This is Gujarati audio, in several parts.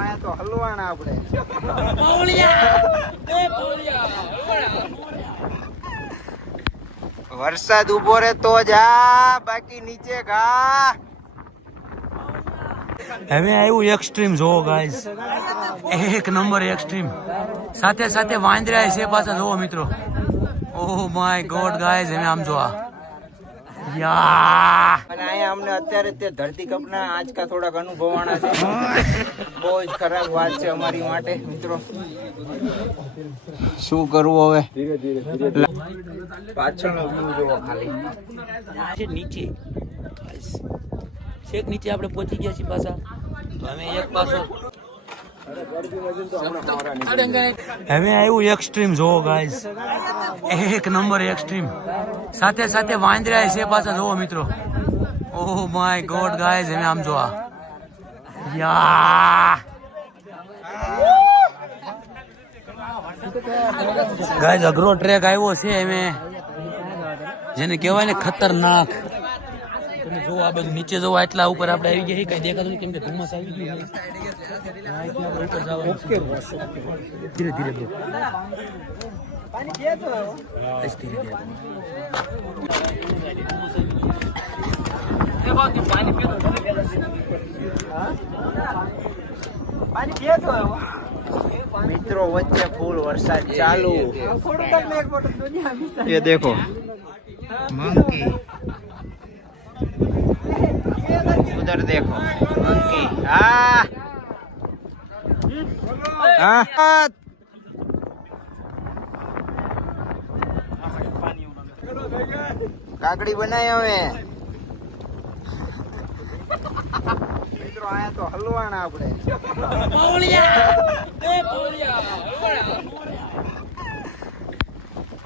आया तो हलवाना आपने वरसाद उभो रे तो जा बाकी नीचे घा હવે આવ્યું એક્સ્ટ્રીમ જોવો ગાઈસ એક નંબર એક્સ્ટ્રીમ સાથે સાથે વાંદરા છે પાછા જોવો મિત્રો ઓહ માય ગોડ ગાઈસ હવે આમ જોવા યા અને અહીંયા અમને અત્યારે તે ધરતીકંપના આંચકા થોડાક અનુભવાણા છે બહુ જ ખરાબ વાત છે અમારી માટે મિત્રો શું કરવું હવે ધીરે ધીરે પાછળનો વ્યૂ જોવો ખાલી નીચે છેક નીચે આપણે પહોંચી ગયા છીએ પાછા અમે એક પાછો હવે આવ્યું એક્સ્ટ્રીમ જોવો ગાઈસ એક નંબર એક્સ્ટ્રીમ સાથે સાથે વાંદરા છે પાછા જોવો મિત્રો ઓહ માય ગોડ ગાઈસ હવે આમ જોવા યા ગાઈસ અઘરો ટ્રેક આવ્યો છે અમે જેને કહેવાય ને ખતરનાક તમે જો આ બધું નીચે જો એટલા ઉપર આપણે આવી ગયા કઈ દેખાતું નહીં કેમ કે ધુમ્મસ આવી ગયું ધીરે ધીરે બ્રો પાણી કે તો બસ ધીરે ધીરે દેખો તું પાણી પીતો પાણી કે તો મિત્રો વચ્ચે ફૂલ વરસાદ ચાલુ ये देखो मंकी उधर देखो मंकी हाँ हाँ काकड़ी बनाए हुए મિત્રો આયા તો હલવાના આપણે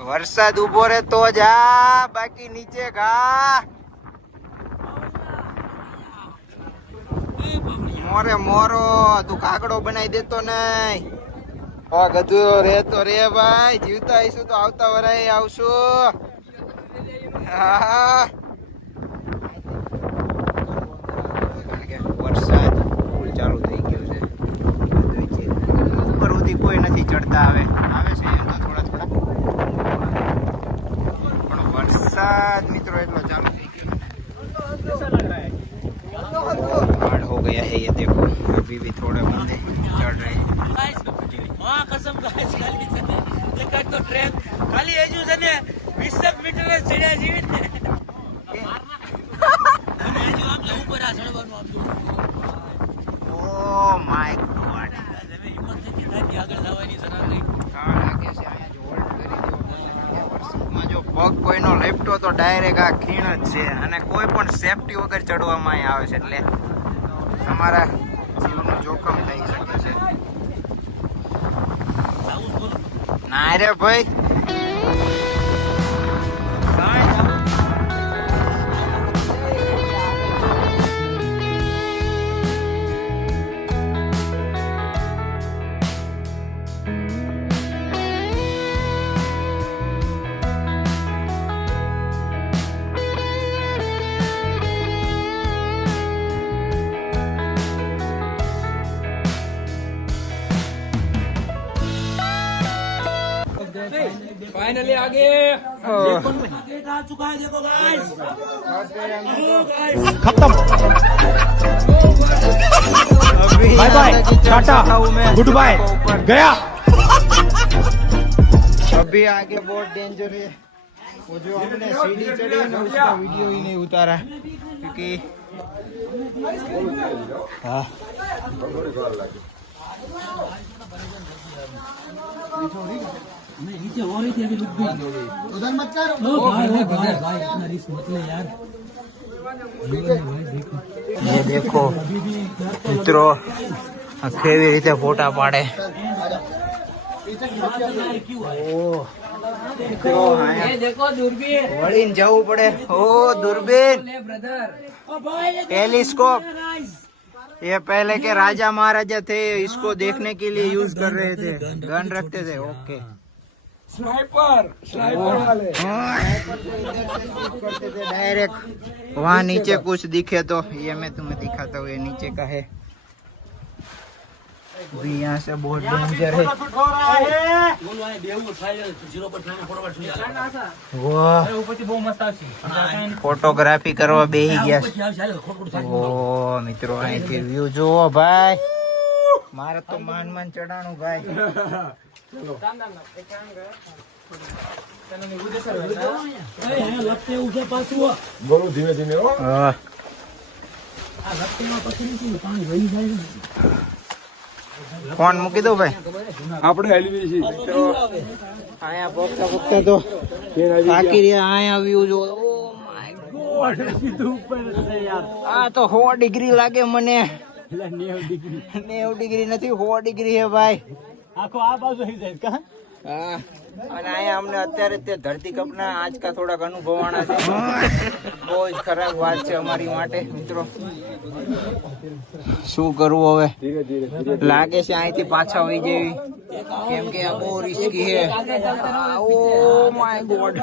વરસાદ ઉભો રે તો જા બાકી નીચે ઘા મોરે મોરો તું કાકડો બનાવી દેતો નહીં આ ગધું રે તો રે ભાઈ જીવતા આવીશું તો આવતા વરાય આવશું હા વરસાદ ફૂલ ચાલુ થઈ ગયો છે ઉપર સુધી કોઈ નથી ચડતા આવે છે એમ તો થોડા થોડા પણ વરસાદ મિત્રો એટલો ચાલુ થઈ गया हार्ड हो गया है ये देखो अभी भी थोड़े बंदे चढ़ रहे हैं हां कसम गाइस खाली છે ને એક તો ટ્રેક ખાલી એજુ છે ને 20 મીટર ચડ્યા જીવિત ને અને એજુ આમ ઉપર આ ચડવાનું આમ જો ઓ માય ગોડ હવે હિંમત નથી થતી આગળ જવાની જરા નહીં હા લાગે છે આયા જો હોલ્ડ કરી દો વરસાદમાં જો પગ કોઈનો લેફ્ટો તો ડાયરેક્ટ આ ખીણ જ છે અને કોઈ પણ સેફટી વગર ચડવામાં આવે છે એટલે તમારા જીવનનું જોખમ થઈ શકે છે ના રે ભાઈ फाइनली आगे गेट आ चुका है देखो गाइस खत्म bye bye tata good bye गया अभी आगे बहुत डेंजर है वो जो हमने सीढ़ी चढ़ी है ना उसका वीडियो ही नहीं उतारा क्योंकि हाँ नीचे हो रही थी अभी रुक गई उधर मत कर भाई इतना रिस्क मत ले यार ये देखो मित्रों केवी रीते फोटा पाड़े देखो दूरबीन वळीने जवू पड़े ओ दूरबीन टेलीस्कोप ये पहले के राजा महाराजा थे इसको देखने के लिए यूज कर रहे थे गन रखते थे ओके स्नाइपर वाले करते थे डायरेक्ट वहाँ नीचे कुछ दिखे तो ये मैं तुम्हें दिखाता हूँ ये नीचे का है अभी यहाँ से बहुत डेंजर है। वाह, फोटोग्राफी करवा बेही गया। ओ मित्रों, અહીંથી વ્યૂ જોવો ભાઈ, મારે તો માન ચડાણું ભાઈ। બોલો ધીમે ધીમે હો। હા, ફોન મૂકી દો ભાઈ। આપણે હલવી છે મિત્રો અહીંયા પોકતા પોકતા તો થાકી રહ્યા। અહીંયા વ્યૂ જો, ઓ માય ગોડ, આ તો 100 ડિગ્રી લાગે મને। 90 ડિગ્રી નથી, 100 ડિગ્રી હે ભાઈ। આખો આ બાજુ આવી જાય કા? હા, અને અહીંયા અમને અત્યારે તે ધરતીકંપના આંચકા થોડાક અનુભવાણા છે। બહુ જ ખરાબ વાત છે અમારી માટે મિત્રો। શું કરવું હવે? ધીરે ધીરે લાગે છે અહીંથી પાછા વહી જેવી, કેમ કે આ બહુ રિસ્કી है। ઓ माय गॉड,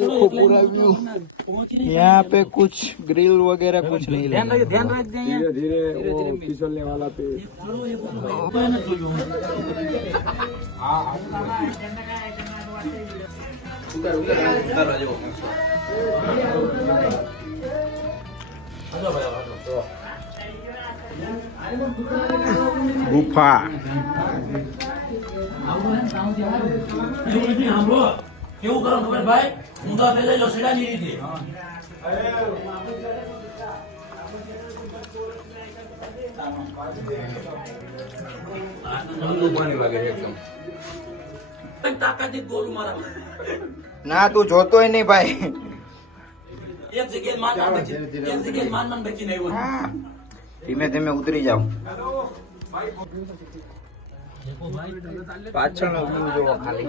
देखो पूरा व्यू। यहाँ पे कुछ ग्रिल वगैरह कुछ नहीं लगा। धीरे धीरे वो फिसलने वाला पे गुफा। કેવું કરો ખબર ભાઈ? ઊંધા પેલા લો સીડા ની રીતે તાકાતી ગોલું મારા ના, તું જોતોય નહીં ભાઈ। એક જગ્યાએ માન બચી, એક જગ્યાએ માન બચી નહીં હોય। ધીમે ધીમે ઉતરી જાઓ। પાછળનો વ્યૂ જોવો ખાલી।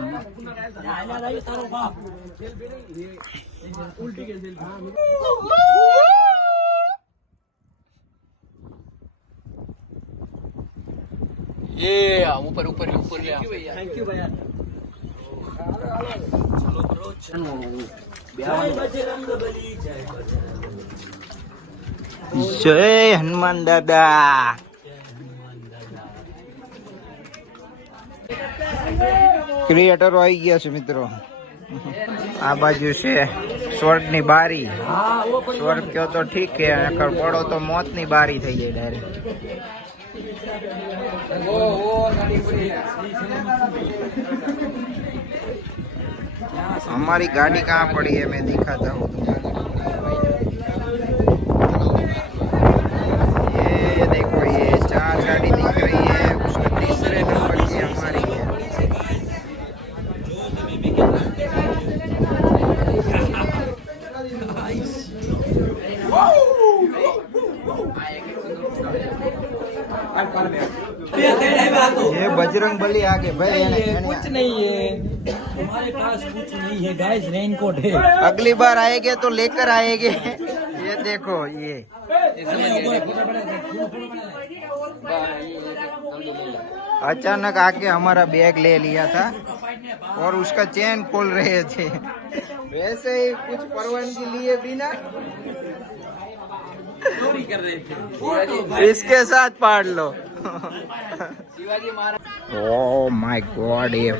તારો બાપ ये ऊपर ऊपर ऊपर थैंक यू भैया। जय हनुमान दादा। ક્રિએટરો આવી ગયા છે મિત્રો। આ બાજુ છે સ્વર્ગની બારી। સ્વર્ગ કયો તો ઠીક છે, નકર પડો તો મોતની બારી થઈ જાય ડાયરેક્ટ। हमारी गाड़ी कहाँ पड़ी है, मैं दिखाता हूँ तुमको। ये देखो, ये 4 गाड़ी दिख रही है, उसमें तीसरे नंबर की हमारी है। ये बजरंग बली आगे भाई। कुछ नहीं है हमारे पास, कुछ नहीं है गाइस। रेनकोट है, अगली बार आएंगे तो लेकर आएंगे। ये देखो, ये अचानक आके हमारा बैग ले लिया था और उसका चेन खोल रहे थे। वैसे ही कुछ परवानगी लिए बिना चोरी कर रहे थे। इसके साथ पाड़ लो। ओ माय गॉड, ये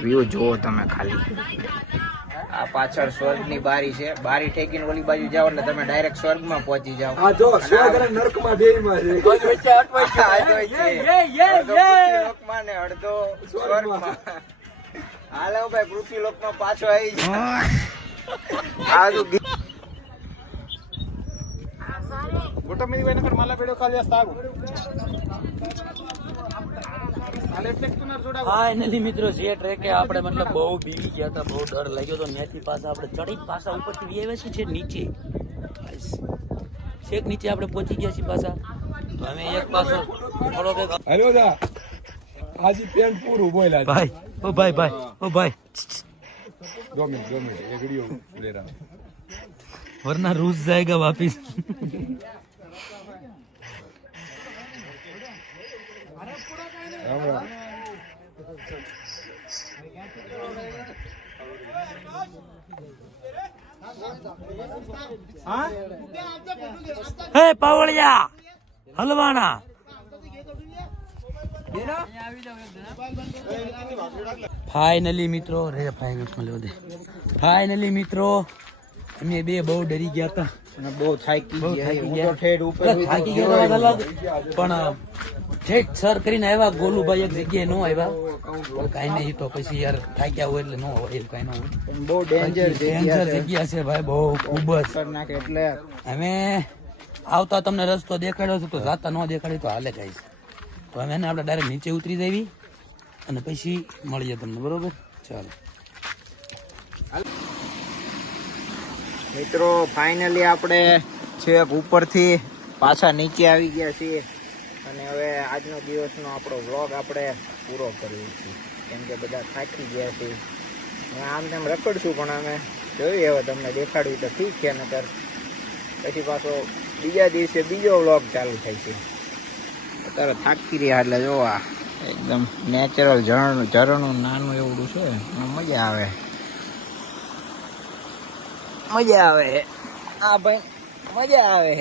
વ્યૂ જુઓ તમે ખાલી। આ પાછળ સ્વર્ગની બારી છે। બારી ઠેકીને ઓલી બાજુ જાઓ એટલે તમે ડાયરેક્ટ સ્વર્ગમાં પહોંચી જાઓ। આ જો સ્વર્ગ અને નરકમાં બેયમાં છે। લોકમાં ને અડધો સ્વર્ગમાં। હાલો ભાઈ, પૃથ્વી લોકમાં પાછો આવી જાય। ફાઇનલી મિત્રો જે ટ્રેકે આપણે મતલબ બહુ બીવી ગયા હતા, બહુ ડર લાગ્યો હતો, ત્યાંથી પાછા આપણે ચડી પાછા ઉપરથી આવ્યા છીએ નીચે। છેક નીચે આપણે પહોંચી ગયા છીએ પાછા। તો અમે એક પાછો થોડો કે હેલો દા, આજે પેન્ટ પૂરું બોલ્યા ભાઈ, ઓ ભાઈ ભાઈ, ઓ ભાઈ, 2 મિનિટ એક વિડિયો લે रहा वरना रूस जाएगा वापिस। हे पावड़िया, હલવાના. ફાઇનલી મિત્રો ફાઇનલી મિત્રો અમે બે બહુ ડરી ગયા હતા. અને બહુ થાકી બહુ ગયા. થાકી હું ગયા. તો ઠેઠ ઉપર થાકી ગયા તો વાત અલગ, પણ ઠેઠ સર કરીને આવ્યા. ગોલુભાઈ એક જગ્યાએ નો આવ્યા. કઈ નહીં, તો પછી યાર થાક્યા હોય એટલે નો હોય, એવું કઈ ન હોય. બહુ ડેન્જર ડેન્જર જગ્યા છે ભાઈ, બહુ ખૂબ જ. ખતરનાક. એટલે અમે આવતા તમને રસ્તો દેખાડ્યો છે, તો જાતા ન દેખાડ્યો તો હાલે ગાઈસ. તો અમે આપણે ડાયરેક્ટ નીચે ઉતરી જવી અને પછી મળીએ તમને, બરોબર? ચાલો મિત્રો ફાઇનલી આપણે છેક ઉપરથી પાછા નીચે આવી ગયા છીએ અને હવે આજનો દિવસનો આપણો વ્લોગ આપણે પૂરો કરીએ છીએ, કેમ કે બધા થાકી ગયા છે. હું આમ તેમ રખડશું પણ અમે જોઈએ હવે તમને દેખાડ્યું તો ઠીક છે, નકર પછી પાછો બીજા દિવસે બીજો વ્લોગ ચાલુ થાય છે. અત્યારે થાકી રહ્યા એટલે જોવા એકદમ નેચરલ ઝરણું નાનું એવડું છે, મજા આવે હા ભાઈ, મજા આવે.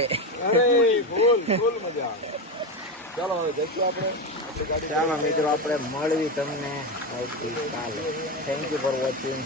ચાલો મિત્રો, આપણે મળવી તમને આવતીકાલે. Thank you for watching.